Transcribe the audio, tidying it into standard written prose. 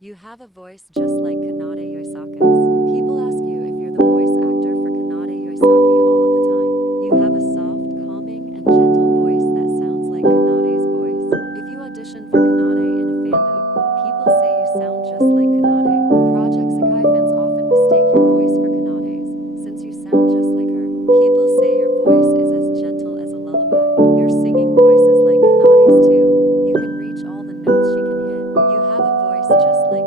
You have a voice just like kanade yoisakas. People ask you if you're the voice actor for kanade yoisaki all of the time. You have a soft, calming, and gentle voice that sounds like kanade's voice. If you audition for kanade in a fandom, people say you sound just like kanade. Project Sakai fans often mistake your voice for kanade's, since you sound just like her. People say your voice is as gentle as a lullaby. Your singing voice is like kanade's too. You can reach all the notes she can hit. You have a voice just like